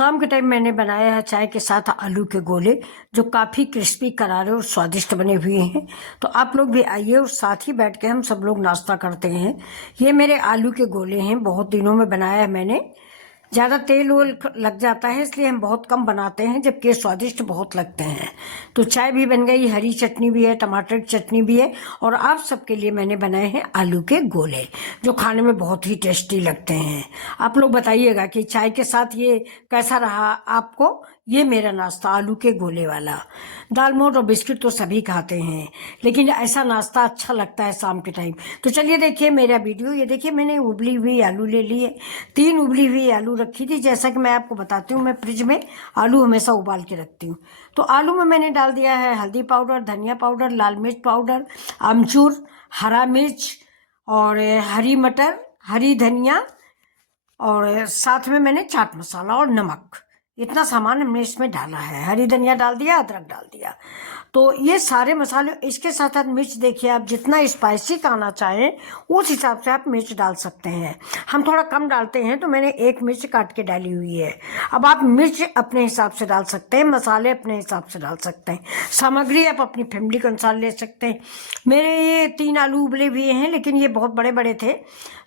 शाम के टाइम मैंने बनाया है चाय के साथ आलू के गोले, जो काफ़ी क्रिस्पी करारे और स्वादिष्ट बने हुए हैं। तो आप लोग भी आइए और साथ ही बैठ के हम सब लोग नाश्ता करते हैं। ये मेरे आलू के गोले हैं, बहुत दिनों में बनाया है मैंने। ज़्यादा तेल वेल लग जाता है इसलिए हम बहुत कम बनाते हैं, जबकि ये स्वादिष्ट बहुत लगते हैं। तो चाय भी बन गई, हरी चटनी भी है, टमाटर की चटनी भी है, और आप सबके लिए मैंने बनाए हैं आलू के गोले, जो खाने में बहुत ही टेस्टी लगते हैं। आप लोग बताइएगा कि चाय के साथ ये कैसा रहा आपको। ये मेरा नाश्ता आलू के गोले वाला। दाल मोठ और बिस्किट तो सभी खाते हैं, लेकिन ऐसा नाश्ता अच्छा लगता है शाम के टाइम। तो चलिए देखिए मेरा वीडियो। ये देखिए मैंने उबली हुई आलू ले लिए, 3 उबली हुई आलू रखी थी। जैसा कि मैं आपको बताती हूँ, मैं फ्रिज में आलू हमेशा उबाल के रखती हूँ। तो आलू में मैंने डाल दिया है हल्दी पाउडर, धनिया पाउडर, लाल मिर्च पाउडर, अमचूर, हरा मिर्च और हरी मटर, हरी धनिया, और साथ में मैंने चाट मसाला और नमक, इतना सामान हमने इसमें डाला है। हरी धनिया डाल दिया, अदरक डाल दिया। तो ये सारे मसाले, इसके साथ साथ मिर्च देखिए, आप जितना स्पाइसी खाना चाहें उस हिसाब से आप मिर्च डाल सकते हैं। हम थोड़ा कम डालते हैं तो मैंने 1 मिर्च काट के डाली हुई है। अब आप मिर्च अपने हिसाब से डाल सकते हैं, मसाले अपने हिसाब से डाल सकते हैं, सामग्री आप अपनी फैमिली के अनुसार ले सकते हैं। मेरे ये 3 आलू उबले हुए हैं, लेकिन ये बहुत बड़े बड़े थे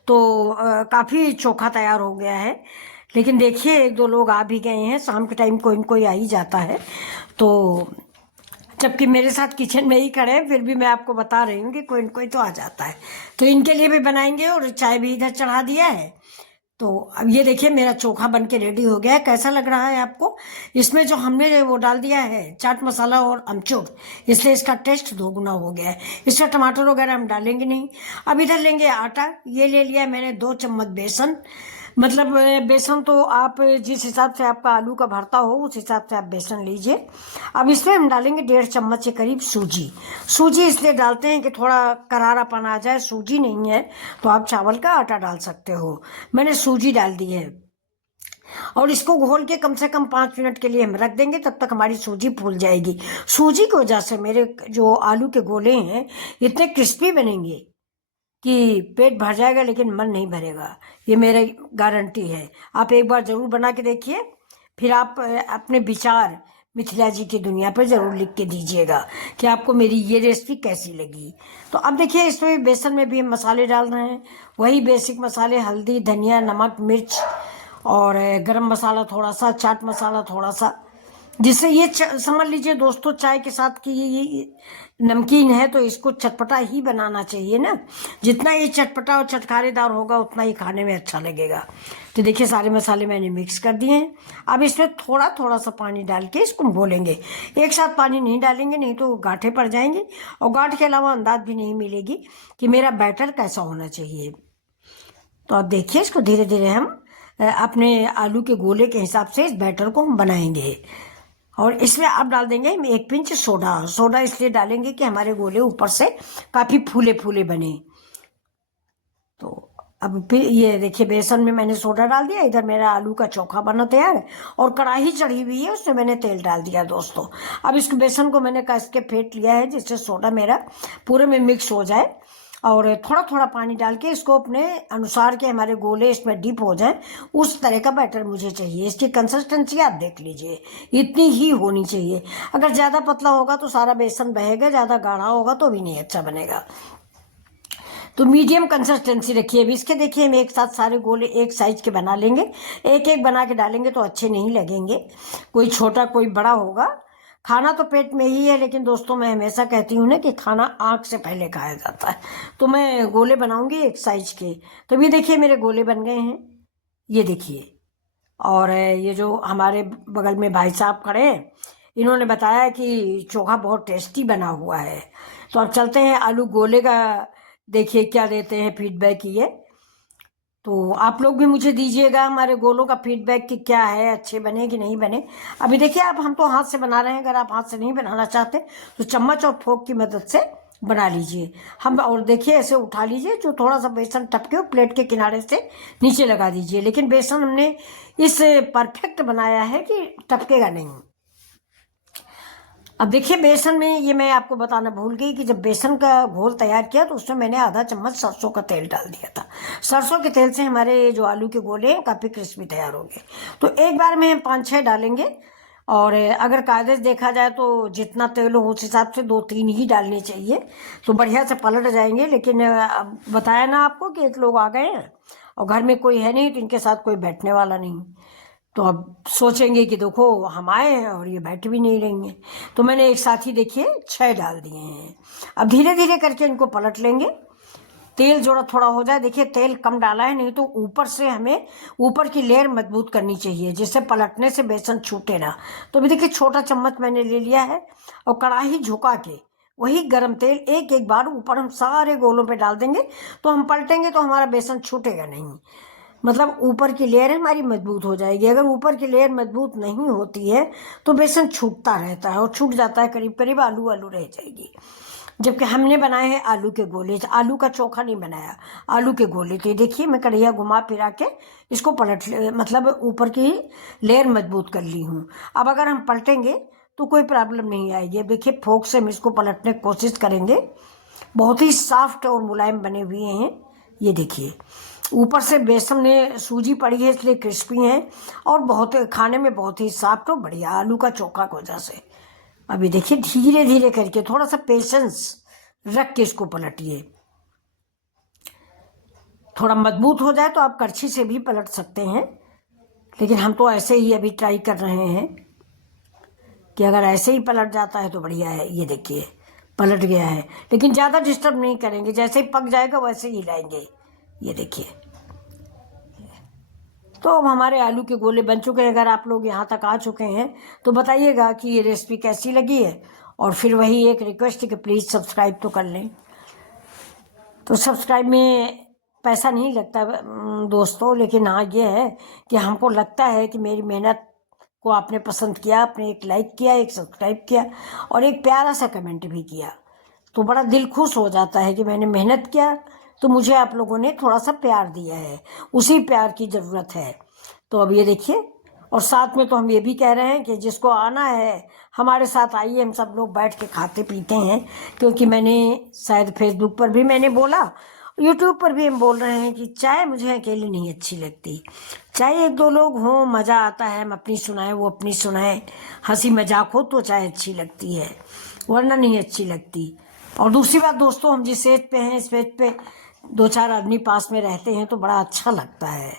तो काफ़ी चोखा तैयार हो गया है। लेकिन देखिए 1-2 लोग आ भी गए हैं, शाम के टाइम कोई न कोई आ ही जाता है। तो जबकि मेरे साथ किचन में ही खड़े हैं, फिर भी मैं आपको बता रही हूँ कि कोई न कोई तो आ जाता है। तो इनके लिए भी बनाएंगे, और चाय भी इधर चढ़ा दिया है। तो अब ये देखिए मेरा चोखा बन के रेडी हो गया है। कैसा लग रहा है आपको? इसमें जो हमने वो डाल दिया है चाट मसाला और अमचूर, इसलिए इसका टेस्ट 2 गुना हो गया है। इसमें टमाटर वगैरह हम डालेंगे नहीं। अब इधर लेंगे आटा। ये ले लिया मैंने 2 चम्मच बेसन। मतलब बेसन तो आप जिस हिसाब से आपका आलू का भरता हो उस हिसाब से आप बेसन लीजिए। अब इसमें हम डालेंगे 1.5 चम्मच के करीब सूजी। सूजी इसलिए डालते हैं कि थोड़ा करारापन आ जाए। सूजी नहीं है तो आप चावल का आटा डाल सकते हो। मैंने सूजी डाल दी है, और इसको घोल के कम से कम 5 मिनट के लिए हम रख देंगे। तब तक हमारी सूजी फूल जाएगी। सूजी की वजह से मेरे जो आलू के गोले हैं इतने क्रिस्पी बनेंगे कि पेट भर जाएगा, लेकिन मन नहीं भरेगा। ये मेरा गारंटी है। आप एक बार ज़रूर बना के देखिए, फिर आप अपने विचार मिथिला जी की दुनिया पर ज़रूर लिख के दीजिएगा कि आपको मेरी ये रेसिपी कैसी लगी। तो अब देखिए इसमें बेसन में भी हम मसाले डाल रहे हैं, वही बेसिक मसाले, हल्दी, धनिया, नमक, मिर्च और गरम मसाला थोड़ा सा, चाट मसाला थोड़ा सा, जिससे ये समझ लीजिए दोस्तों, चाय के साथ की ये नमकीन है तो इसको चटपटा ही बनाना चाहिए ना। जितना ये चटपटा और चटखारेदार होगा उतना ही खाने में अच्छा लगेगा। तो देखिए सारे मसाले मैंने मिक्स कर दिए हैं। अब इसमें थोड़ा थोड़ा सा पानी डाल के इसको घोलेंगे। एक साथ पानी नहीं डालेंगे, नहीं तो गांठें पड़ जाएंगी, और गांठ के अलावा अंदाज भी नहीं मिलेगी कि मेरा बैटर कैसा होना चाहिए। तो अब देखिए इसको धीरे धीरे हम अपने आलू के गोले के हिसाब से इस बैटर को हम बनाएंगे। और इसमें आप डाल देंगे हम 1 पिंच सोडा। सोडा इसलिए डालेंगे कि हमारे गोले ऊपर से काफ़ी फूले फूले बने। तो अब फिर ये देखिए बेसन में मैंने सोडा डाल दिया। इधर मेरा आलू का चोखा बना तैयार है, और कढ़ाई चढ़ी हुई है, उसमें मैंने तेल डाल दिया दोस्तों। अब इस बेसन को मैंने कस के फेंट लिया है, जिससे सोडा मेरा पूरे में मिक्स हो जाए। और थोड़ा थोड़ा पानी डाल के इसको अपने अनुसार के हमारे गोले इसमें डिप हो जाए, उस तरह का बैटर मुझे चाहिए। इसकी कंसिस्टेंसी आप देख लीजिए, इतनी ही होनी चाहिए। अगर ज़्यादा पतला होगा तो सारा बेसन बहेगा, ज़्यादा गाढ़ा होगा तो भी नहीं अच्छा बनेगा। तो मीडियम कंसिस्टेंसी रखिए। अभी इसके देखिए हम एक साथ सारे गोले एक साइज के बना लेंगे। एक एक बना के डालेंगे तो अच्छे नहीं लगेंगे, कोई छोटा कोई बड़ा होगा। खाना तो पेट में ही है, लेकिन दोस्तों मैं हमेशा कहती हूँ ना कि खाना आँख से पहले खाया जाता है। तो मैं गोले बनाऊंगी एक साइज के। तो ये देखिए मेरे गोले बन गए हैं, ये देखिए। और ये जो हमारे बगल में भाई साहब खड़े हैं, इन्होंने बताया कि चोखा बहुत टेस्टी बना हुआ है। तो अब चलते हैं आलू गोले का, देखिए क्या देते हैं फीडबैक ये। तो आप लोग भी मुझे दीजिएगा हमारे गोलों का फीडबैक कि क्या है, अच्छे बने कि नहीं बने। अभी देखिए आप, हम तो हाथ से बना रहे हैं। अगर आप हाथ से नहीं बनाना चाहते तो चम्मच और फोर्क की मदद से बना लीजिए। हम और देखिए ऐसे उठा लीजिए, जो थोड़ा सा बेसन टपके प्लेट के किनारे से नीचे लगा दीजिए। लेकिन बेसन हमने इस परफेक्ट बनाया है कि टपकेगा नहीं। अब देखिए बेसन में ये मैं आपको बताना भूल गई कि जब बेसन का घोल तैयार किया तो उसमें मैंने आधा चम्मच सरसों का तेल डाल दिया था। सरसों के तेल से हमारे जो आलू के गोले हैं काफ़ी क्रिस्पी तैयार हो गए। तो एक बार में हम 5-6 डालेंगे, और अगर कायदे से देखा जाए तो जितना तेल हो उस हिसाब से 2-3 ही डालने चाहिए, तो बढ़िया से पलट जाएंगे। लेकिन अब बताया ना आपको कि एक लोग आ गए हैं और घर में कोई है नहीं, तो इनके साथ कोई बैठने वाला नहीं, तो अब सोचेंगे कि देखो हम आए हैं और ये बैठ भी नहीं रही हैं। तो मैंने एक साथ ही देखिए 6 डाल दिए हैं। अब धीरे धीरे करके इनको पलट लेंगे, तेल जोड़ा थोड़ा हो जाए। देखिए तेल कम डाला है, नहीं तो ऊपर से हमें ऊपर की लेयर मजबूत करनी चाहिए जिससे पलटने से बेसन छूटे ना। तो अभी देखिए छोटा चम्मच मैंने ले लिया है और कढ़ाई झुका के वही गरम तेल एक एक बार ऊपर हम सारे गोलों पे डाल देंगे, तो हम पलटेंगे तो हमारा बेसन छूटेगा नहीं। मतलब ऊपर की लेयर हमारी मजबूत हो जाएगी। अगर ऊपर की लेयर मजबूत नहीं होती है तो बेसन छूटता रहता है और छूट जाता है, करीब करीब आलू आलू रह जाएगी। जबकि हमने बनाए हैं आलू के गोले, आलू का चोखा नहीं बनाया, आलू के गोले। तो देखिए मैं कढ़ैया घुमा फिरा के इसको मतलब ऊपर की लेयर मजबूत कर ली हूँ। अब अगर हम पलटेंगे तो कोई प्रॉब्लम नहीं आएगी। अब देखिए फोक से हम इसको पलटने की कोशिश करेंगे। बहुत ही सॉफ्ट और मुलायम बने हुए हैं। ये देखिए ऊपर से बेसन में सूजी पड़ी है इसलिए क्रिस्पी हैं, और बहुत खाने में बहुत ही सॉफ्ट और बढ़िया आलू का चोखा की वजह से। अभी देखिए धीरे धीरे करके थोड़ा सा पेशेंस रख के इसको पलटिए। थोड़ा मजबूत हो जाए तो आप करछी से भी पलट सकते हैं, लेकिन हम तो ऐसे ही अभी ट्राई कर रहे हैं कि अगर ऐसे ही पलट जाता है तो बढ़िया है। ये देखिए पलट गया है, लेकिन ज़्यादा डिस्टर्ब नहीं करेंगे, जैसे ही पक जाएगा वैसे ही लाएंगे। ये देखिए तो अब हमारे आलू के गोले बन चुके हैं। अगर आप लोग यहाँ तक आ चुके हैं तो बताइएगा कि ये रेसिपी कैसी लगी है, और फिर वही एक रिक्वेस्ट है कि प्लीज़ सब्सक्राइब तो कर लें। तो सब्सक्राइब में पैसा नहीं लगता दोस्तों, लेकिन हाँ ये है कि हमको लगता है कि मेरी मेहनत को आपने पसंद किया, आपने एक लाइक किया, एक सब्सक्राइब किया और एक प्यारा सा कमेंट भी किया, तो बड़ा दिल खुश हो जाता है कि मैंने मेहनत किया तो मुझे आप लोगों ने थोड़ा सा प्यार दिया है। उसी प्यार की ज़रूरत है। तो अब ये देखिए, और साथ में तो हम ये भी कह रहे हैं कि जिसको आना है हमारे साथ आइए, हम सब लोग बैठ के खाते पीते हैं। क्योंकि मैंने शायद फेसबुक पर भी मैंने बोला, यूट्यूब पर भी हम बोल रहे हैं कि चाय मुझे अकेली नहीं अच्छी लगती, चाहे 1-2 लोग हों मज़ा आता है, हम अपनी सुनाएं वो अपनी सुनाएं, हंसी मजाक हो तो चाय अच्छी लगती है, वरना नहीं अच्छी लगती। और दूसरी बात दोस्तों, हम जिस स्टेज पे हैं इस स्टेज पे 2-4 आदमी पास में रहते हैं तो बड़ा अच्छा लगता है।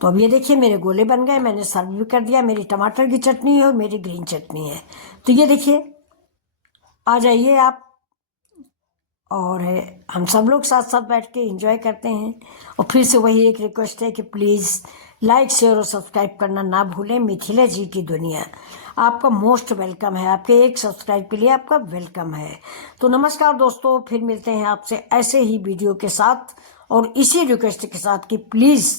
तो अब ये देखिए मेरे गोले बन गए, मैंने सर्व भी कर दिया। मेरी टमाटर की चटनी है और मेरी ग्रीन चटनी है। तो ये देखिए आ जाइए आप, और हम सब लोग साथ साथ बैठ के एंजॉय करते हैं। और फिर से वही एक रिक्वेस्ट है कि प्लीज़ लाइक शेयर और सब्सक्राइब करना ना भूलें। मिथिला जी की दुनिया आपका मोस्ट वेलकम है, आपके एक सब्सक्राइब के लिए आपका वेलकम है। तो नमस्कार दोस्तों, फिर मिलते हैं आपसे ऐसे ही वीडियो के साथ और इसी रिक्वेस्ट के साथ कि प्लीज़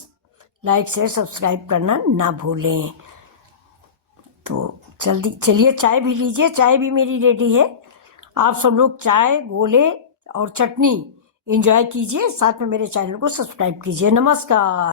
लाइक शेयर सब्सक्राइब करना ना भूलें। तो जल्दी चलिए चाय भी लीजिए, चाय भी मेरी रेडी है। आप सब लोग चाय गोले और चटनी एंजॉय कीजिए, साथ में मेरे चैनल को सब्सक्राइब कीजिए। नमस्कार।